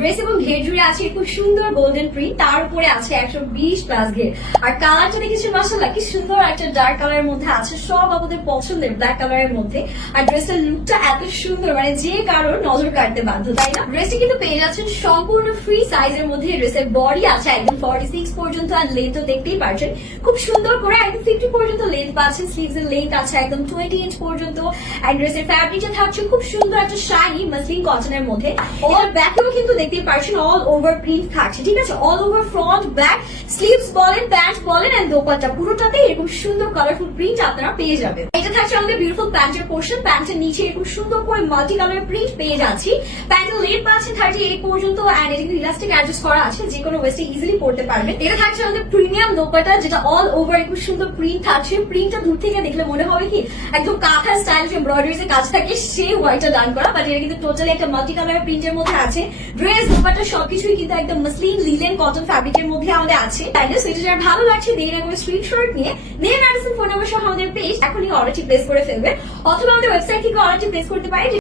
Dress এবং ঘের জুড়ে আছে খুব সুন্দর গোল্ডেন প্রিন্ট তার উপরে আছে একশো বিশ প্লাস ঘের। আর কালারটা দেখেছেন মাসাল্লাহ কি সুন্দর একটা ডার্ক কালারের মধ্যে আছে, সব আমাদের পছন্দের ব্ল্যাক কালারের মধ্যে। আর ড্রেসের লুকটা এত সুন্দর মানে যে কারোর নজর কাটতে বাধ্য, তাই না? ড্রেসটি কিন্তু পেয়ে যাচ্ছেন সম্পূর্ণ ফ্রি সাইজের মধ্যে ড্রেসের বডি আছে, একদম ফর্টি সিক্স পর্যন্ত, আর লেন্থ তো দেখতেই পারছেন। খুব সুন্দর করে একদম ফিফটি পর্যন্ত লেন্থ পাচ্ছেন স্লিভস এর লেন্থ আছে একদম টোয়েন্টি ইঞ্চ পর্যন্ত। আর ড্রেসের ফ্যাব্রিকটা থাকছে খুব সুন্দর একটা শাইনি মাসলিন কটনের মধ্যে। অল ব্যাকেও কিন্তু দেখতেই পারছেন অল ওভার প্রিন্ট থাকছে ঠিক আছে? All over front back sleeves বলেন প্যান্ট বলেন এন্ড দোপাট্টা, পুরোটাতে এরকম সুন্দর কালারফুল প্রিন্ট আপনারা পেয়ে যাবেন। এটা থাকছে আমাদের বিউটিফুল প্যান্টের পোর্শন প্যান্টের নিচে এরকম সুন্দর করে মাল্টি কালারের প্রিন্ট পেয়ে যাচ্ছি। প্যান্টের লেট পাচ্ছে থার্টি এইট পর্যন্ত অ্যান্ড এটা ইলাস্টিক অ্যাডজাস্ট করা আছে। যে কোনো ওয়েস্টে ইজিলি পড়তে পারবেন। এটা থাকছে আমাদের প্রিমিয়াম দোপাট্টা, যেটা অল ওভার এরকম সুন্দর প্রিন্ট থাকছে। প্রিন্টটা দূর থেকে দেখলে মনে হবে কি, একদম কাঁথা স্টাইল যে এমব্রয়ডারিজ কাজ থাকে সেই হোয়াইটটা ডান করা। বাট এটা কিন্তু টোটালি একটা মাল্টি কালারের প্রিন্টের মধ্যে আছে। ড্রেস দোপাট্টা সবকিছুই কিন্তু একদম মসলিন লিলেন কটন ফ্যাব্রিকের মধ্যে আমাদের আছে। তাই তাইলে সুইটি যার ভালো লাগছে দিয়ে করে স্ক্রিনশট নিয়ে নেই ম্যাডিসন ফোন নাম্বার সহ আমাদের পেজ এখনই অর্ডারটি প্লেস করে ফেলবেন অথবা আমাদের ওয়েবসাইট থেকে অর্ডারটি প্লেস করতে পারেন